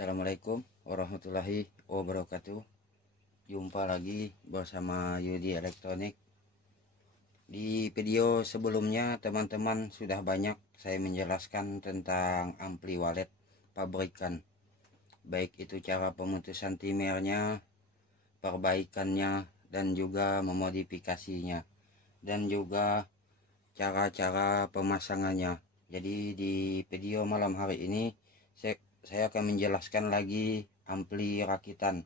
Assalamualaikum warahmatullahi wabarakatuh. Jumpa lagi bersama Yudi Elektronik. Di video sebelumnya teman-teman sudah banyak saya menjelaskan tentang ampli walet pabrikan, baik itu cara pemutusan timernya, perbaikannya, dan juga memodifikasinya, dan juga cara-cara pemasangannya. Jadi di video malam hari ini saya akan menjelaskan lagi ampli rakitan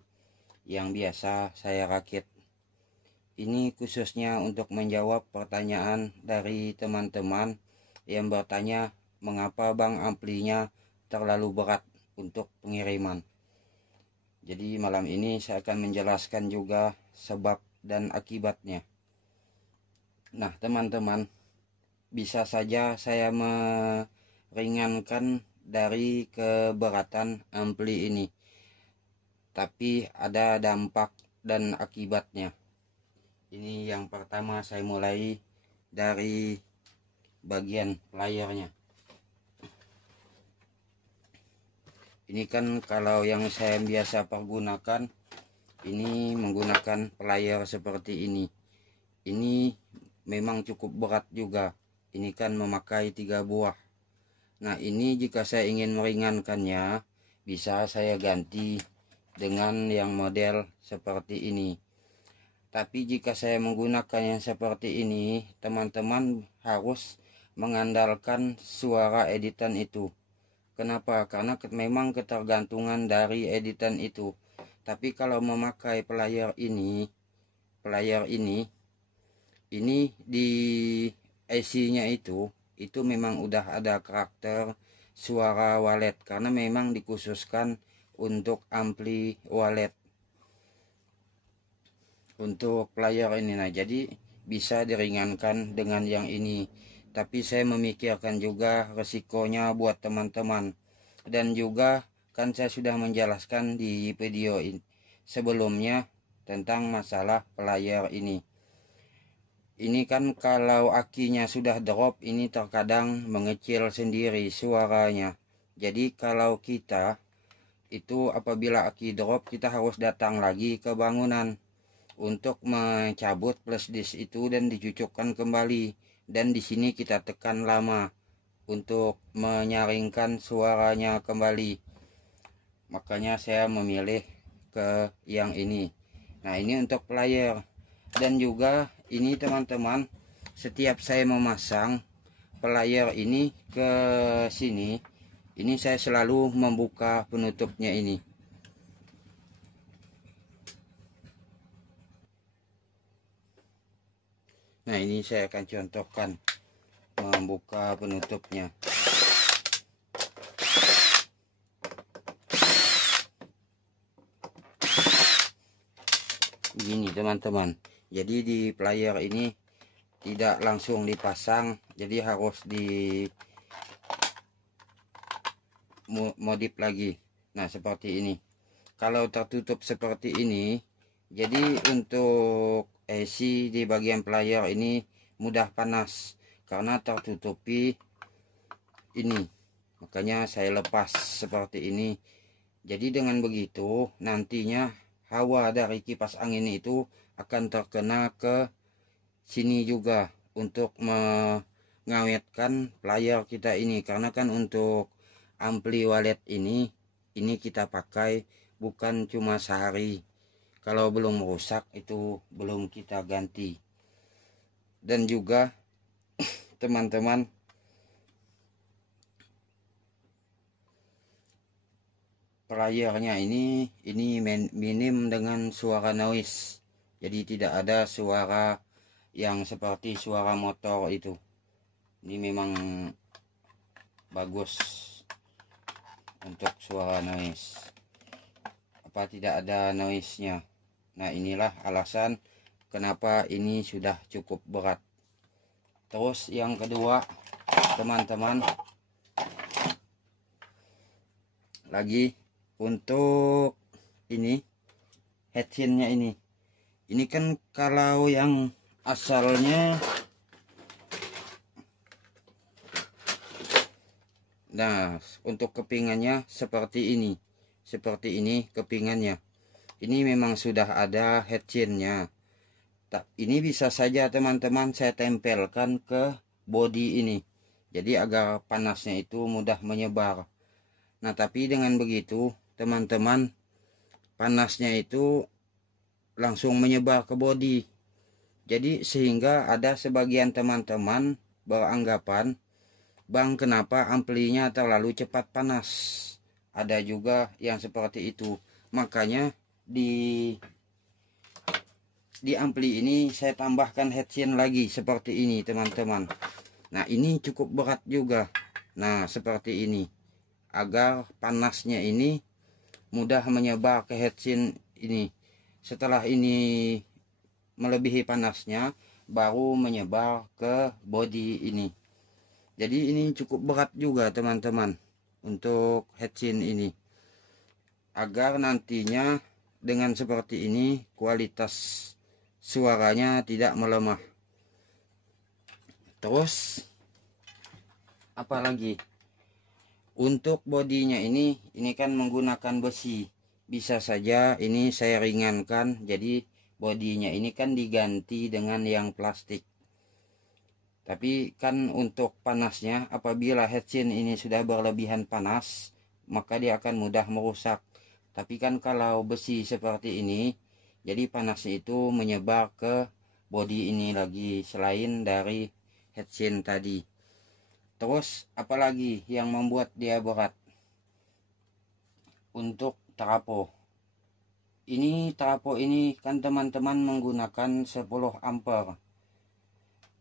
yang biasa saya rakit. Ini khususnya untuk menjawab pertanyaan dari teman-teman yang bertanya mengapa bang amplinya terlalu berat untuk pengiriman. Jadi malam ini saya akan menjelaskan juga sebab dan akibatnya. Nah teman-teman, bisa saja saya meringankan dari keberatan ampli ini, tapi ada dampak dan akibatnya. Ini yang pertama, saya mulai dari bagian layarnya. Ini kan kalau yang saya biasa pergunakan, ini menggunakan player seperti ini. Ini memang cukup berat juga. Ini kan memakai 3 buah. Nah ini jika saya ingin meringankannya, bisa saya ganti dengan yang model seperti ini. Tapi jika saya menggunakan yang seperti ini, teman-teman harus mengandalkan suara editan itu. Kenapa? Karena memang ketergantungan dari editan itu. Tapi kalau memakai player ini di IC-nya itu memang udah ada karakter suara walet, karena memang dikhususkan untuk ampli walet untuk player ini. Nah jadi bisa diringankan dengan yang ini, tapi saya memikirkan juga resikonya buat teman-teman, dan juga kan saya sudah menjelaskan di video sebelumnya tentang masalah player ini. Ini kan kalau akinya sudah drop, ini terkadang mengecil sendiri suaranya. Jadi kalau kita itu apabila aki drop, kita harus datang lagi ke bangunan untuk mencabut flash disk itu dan dicucukkan kembali. Dan di sini kita tekan lama untuk menyaringkan suaranya kembali. Makanya saya memilih ke yang ini. Nah ini untuk player. Dan juga ini teman-teman, setiap saya memasang player ini ke sini, ini saya selalu membuka penutupnya ini. Nah ini saya akan contohkan membuka penutupnya. Begini teman-teman. Jadi di player ini tidak langsung dipasang, jadi harus di modif lagi. Nah seperti ini. Kalau tertutup seperti ini, jadi untuk AC di bagian player ini mudah panas karena tertutupi ini. Makanya saya lepas seperti ini. Jadi dengan begitu nantinya hawa dari kipas angin itu akan terkena ke sini juga untuk mengawetkan player kita ini. Karena kan untuk ampli walet ini kita pakai bukan cuma sehari. Kalau belum rusak itu belum kita ganti. Dan juga teman-teman, playernya ini minim dengan suara noise. Jadi tidak ada suara yang seperti suara motor itu. Ini memang bagus untuk suara noise. Apa tidak ada noise-nya. Nah inilah alasan kenapa ini sudah cukup berat. Terus yang kedua teman-teman, lagi untuk ini headsinnya ini kan kalau yang asalnya, nah untuk kepingannya seperti ini. seperti ini kepingannya. Ini memang sudah ada headsinnya. Ini bisa saja teman-teman saya tempelkan ke bodi ini, jadi agar panasnya itu mudah menyebar. Nah, tapi dengan begitu teman-teman, panasnya itu langsung menyebar ke bodi. Jadi sehingga ada sebagian teman-teman beranggapan, Bang, kenapa amplinya terlalu cepat panas? Ada juga yang seperti itu. Makanya di ampli ini saya tambahkan headsin lagi seperti ini teman-teman. Nah, ini cukup berat juga. Nah, seperti ini. Agar panasnya ini mudah menyebar ke headsin ini. Setelah ini melebihi panasnya, baru menyebar ke bodi ini. Jadi ini cukup berat juga teman-teman untuk headsin ini, agar nantinya dengan seperti ini kualitas suaranya tidak melemah. Terus apalagi untuk bodinya ini kan menggunakan besi. Bisa saja ini saya ringankan, jadi bodinya ini kan diganti dengan yang plastik. Tapi kan untuk panasnya, apabila headsin ini sudah berlebihan panas, maka dia akan mudah merusak. Tapi kan kalau besi seperti ini, jadi panasnya itu menyebar ke bodi ini lagi selain dari headsin tadi. Terus apalagi yang membuat dia berat? Untuk trafo. Ini trafo ini kan teman-teman menggunakan 10 ampere.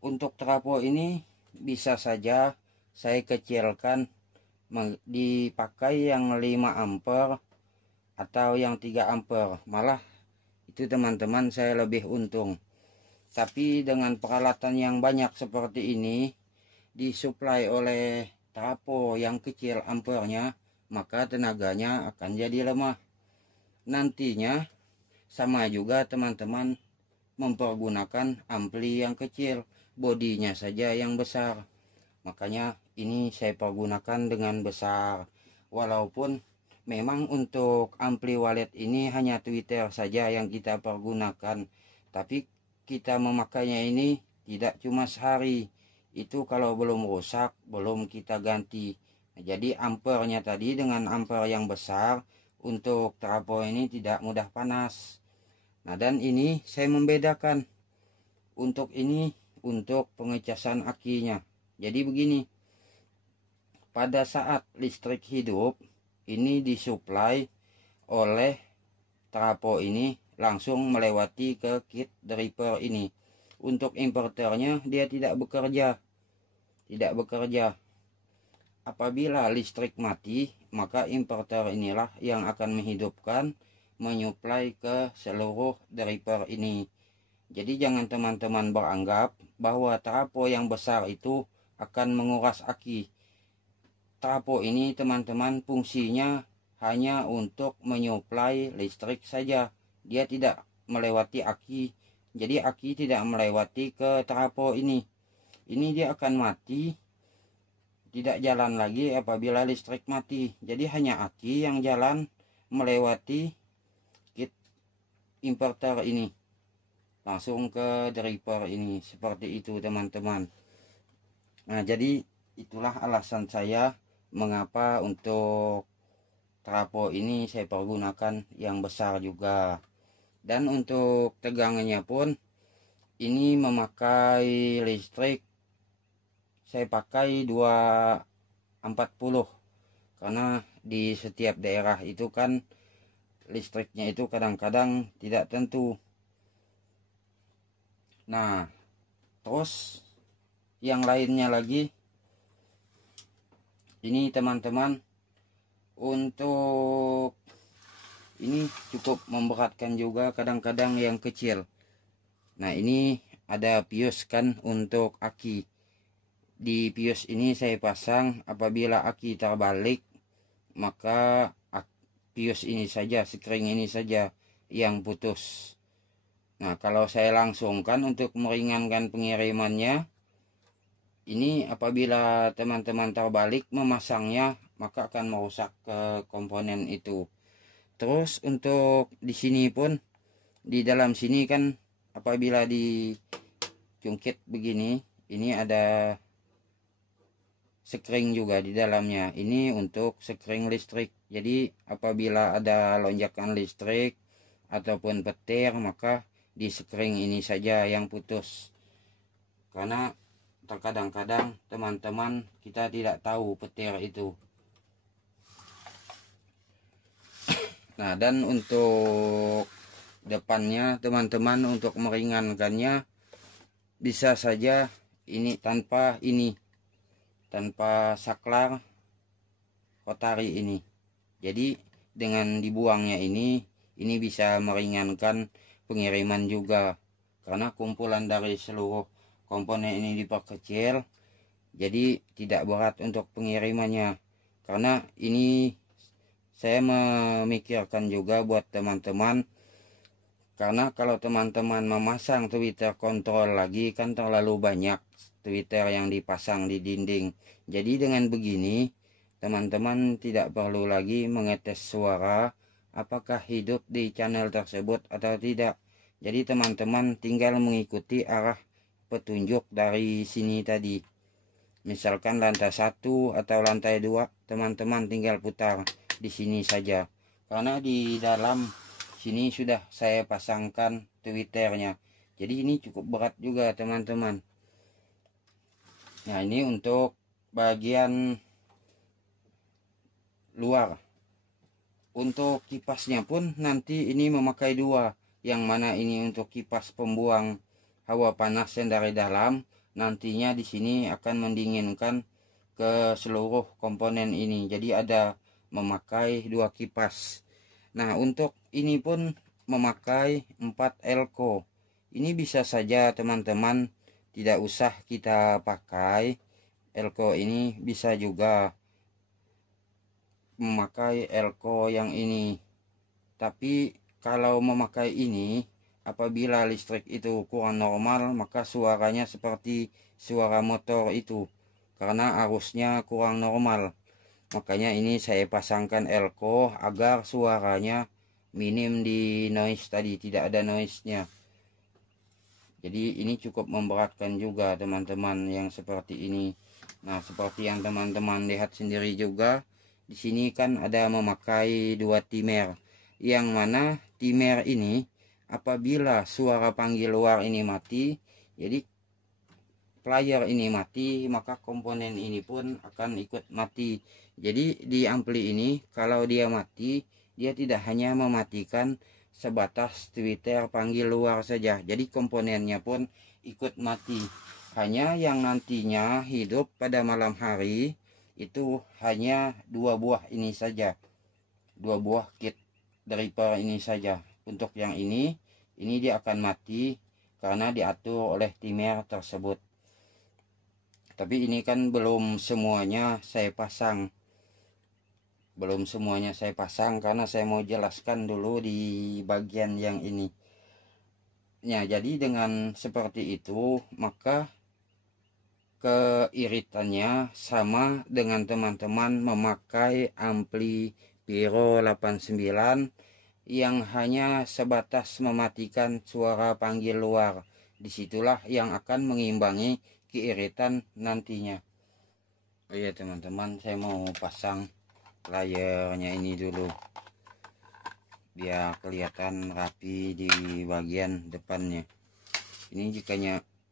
Untuk trafo ini bisa saja saya kecilkan dipakai yang 5 ampere atau yang 3 ampere. Malah itu teman-teman saya lebih untung. Tapi dengan peralatan yang banyak seperti ini, disuplai oleh trafo yang kecil ampernya, maka tenaganya akan jadi lemah. Nantinya sama juga teman-teman mempergunakan ampli yang kecil, bodinya saja yang besar. Makanya ini saya pergunakan dengan besar. Walaupun memang untuk ampli walet ini hanya tweeter saja yang kita pergunakan, tapi kita memakainya ini tidak cuma sehari. Itu kalau belum rusak, belum kita ganti. Jadi ampernya tadi dengan amper yang besar, untuk trafo ini tidak mudah panas. Nah, dan ini saya membedakan. Untuk ini untuk pengecasan akinya. Jadi begini, pada saat listrik hidup, ini disuplai oleh trafo ini langsung melewati ke kit driver ini. Untuk inverternya dia tidak bekerja. Apabila listrik mati, maka inverter inilah yang akan menghidupkan, menyuplai ke seluruh driver ini. Jadi jangan teman-teman beranggap bahwa trafo yang besar itu akan menguras aki. Trafo ini teman-teman fungsinya hanya untuk menyuplai listrik saja. Dia tidak melewati aki. Jadi aki tidak melewati ke trafo ini. Ini dia akan mati, tidak jalan lagi apabila listrik mati. Jadi hanya aki yang jalan melewati kit inverter ini langsung ke driver ini. Seperti itu teman-teman. Nah, jadi itulah alasan saya mengapa untuk trafo ini saya pergunakan yang besar juga. Dan untuk tegangannya pun ini memakai listrik, saya pakai 240, karena di setiap daerah itu kan listriknya itu kadang-kadang tidak tentu. Nah, terus yang lainnya lagi, ini teman-teman, untuk ini cukup memberatkan juga kadang-kadang yang kecil. Nah, ini ada pius kan untuk aki. Di pius ini saya pasang apabila aki terbalik, maka pius ini saja, sekring ini saja yang putus. Nah, kalau saya langsungkan untuk meringankan pengirimannya, ini apabila teman-teman terbalik memasangnya, maka akan merusak ke komponen itu. Terus untuk di sini pun, di dalam sini kan apabila dicungkit begini, ini ada sekring juga di dalamnya. Ini untuk sekring listrik. Jadi apabila ada lonjakan listrik ataupun petir, maka di sekring ini saja yang putus. Karena terkadang-kadang teman-teman kita tidak tahu petir itu. Nah, dan untuk depannya teman-teman, untuk meringankannya bisa saja ini tanpa saklar rotari ini. Jadi dengan dibuangnya ini bisa meringankan pengiriman juga, karena kumpulan dari seluruh komponen ini diperkecil, jadi tidak berat untuk pengirimannya. Karena ini saya memikirkan juga buat teman-teman, karena kalau teman-teman memasang Twitter kontrol lagi kan terlalu banyak Twitter yang dipasang di dinding. Jadi dengan begini teman-teman tidak perlu lagi mengetes suara apakah hidup di channel tersebut atau tidak. Jadi teman-teman tinggal mengikuti arah petunjuk dari sini tadi. Misalkan lantai 1 atau lantai 2, teman-teman tinggal putar di sini saja. Karena di dalam sini sudah saya pasangkan Twitternya. Jadi ini cukup berat juga teman-teman. Nah, ini untuk bagian luar. Untuk kipasnya pun nanti ini memakai 2. Yang mana ini untuk kipas pembuang hawa panas yang dari dalam. Nantinya di sini akan mendinginkan ke seluruh komponen ini. Jadi ada memakai 2 kipas. Nah, untuk ini pun memakai 4 elko. Ini bisa saja teman-teman tidak usah kita pakai elko ini, bisa juga memakai elko yang ini. Tapi kalau memakai ini, apabila listrik itu kurang normal, maka suaranya seperti suara motor itu, karena arusnya kurang normal. Makanya ini saya pasangkan elko agar suaranya minim di noise tadi, tidak ada noise-nya. Jadi ini cukup memberatkan juga teman-teman yang seperti ini. Nah, seperti yang teman-teman lihat sendiri juga, di sini kan ada memakai 2 timer. Yang mana timer ini apabila suara panggil luar ini mati, jadi player ini mati, maka komponen ini pun akan ikut mati. Jadi di ampli ini kalau dia mati, dia tidak hanya mematikan sebatas Twitter panggil luar saja, jadi komponennya pun ikut mati. Hanya yang nantinya hidup pada malam hari itu hanya 2 buah ini saja, 2 buah kit driver ini saja. Untuk yang ini dia akan mati karena diatur oleh timer tersebut. Tapi ini kan belum semuanya saya pasang, karena saya mau jelaskan dulu di bagian yang ini. Ya, jadi dengan seperti itu maka keiritannya sama dengan teman-teman memakai ampli Piro 89 yang hanya sebatas mematikan suara panggil luar. Disitulah yang akan mengimbangi keiritan nantinya. Oh iya teman-teman, saya mau pasang layarnya ini dulu biar kelihatan rapi di bagian depannya. Ini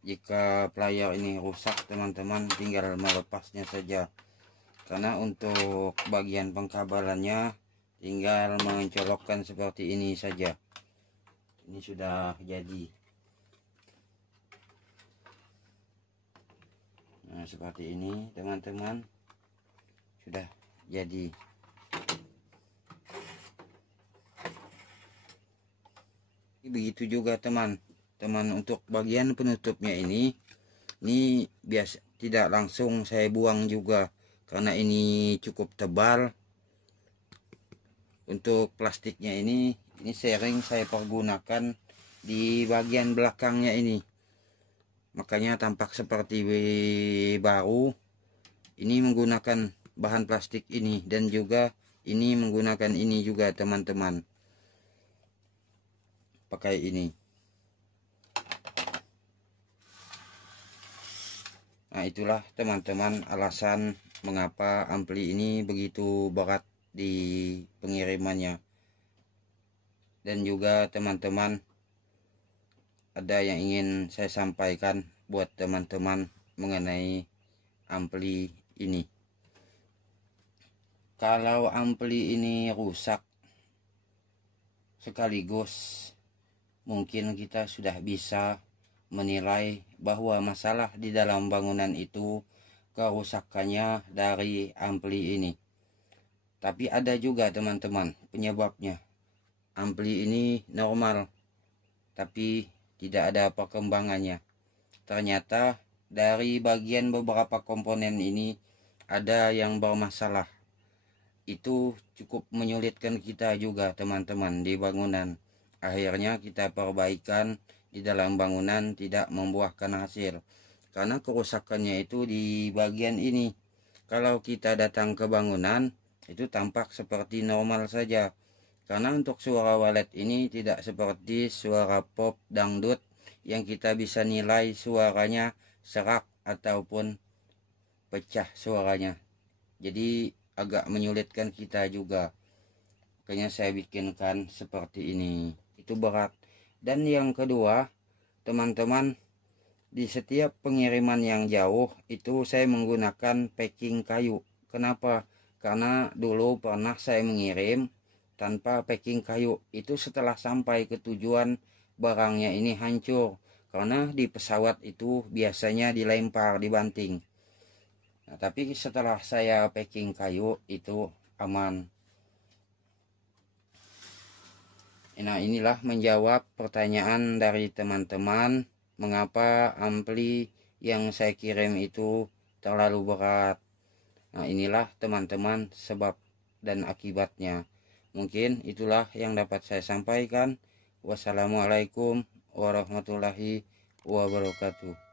jika player ini rusak teman-teman tinggal melepasnya saja, karena untuk bagian pengkabelannya tinggal mencolokkan seperti ini saja. Ini sudah jadi. Nah, seperti ini teman-teman, sudah jadi. Begitu juga teman-teman untuk bagian penutupnya ini biasa tidak langsung saya buang juga, karena ini cukup tebal. Untuk plastiknya ini sering saya pergunakan di bagian belakangnya ini, makanya tampak seperti baru. Ini menggunakan bahan plastik ini dan juga ini menggunakan ini juga teman-teman, pakai ini. Nah, itulah teman-teman alasan mengapa ampli ini begitu berat di pengirimannya. Dan juga teman-teman, ada yang ingin saya sampaikan buat teman-teman mengenai ampli ini. Kalau ampli ini rusak sekaligus, mungkin kita sudah bisa menilai bahwa masalah di dalam bangunan itu kerusakannya dari ampli ini. Tapi ada juga teman-teman penyebabnya. Ampli ini normal, tapi tidak ada perkembangannya. Ternyata dari bagian beberapa komponen ini ada yang bermasalah. Itu cukup menyulitkan kita juga teman-teman di bangunan. Akhirnya kita perbaikan di dalam bangunan tidak membuahkan hasil, karena kerusakannya itu di bagian ini. Kalau kita datang ke bangunan itu tampak seperti normal saja, karena untuk suara walet ini tidak seperti suara pop dangdut yang kita bisa nilai suaranya serak ataupun pecah suaranya. Jadi agak menyulitkan kita juga, makanya saya bikinkan seperti ini. Itu berat. Dan yang kedua teman-teman, di setiap pengiriman yang jauh itu saya menggunakan packing kayu. Kenapa? Karena dulu pernah saya mengirim tanpa packing kayu. Itu setelah sampai ke tujuan barangnya ini hancur, karena di pesawat itu biasanya dilempar, dibanting. Nah, tapi setelah saya packing kayu itu aman. Nah, inilah menjawab pertanyaan dari teman-teman, mengapa ampli yang saya kirim itu terlalu berat. Nah, inilah teman-teman sebab dan akibatnya. Mungkin itulah yang dapat saya sampaikan. Wassalamualaikum warahmatullahi wabarakatuh.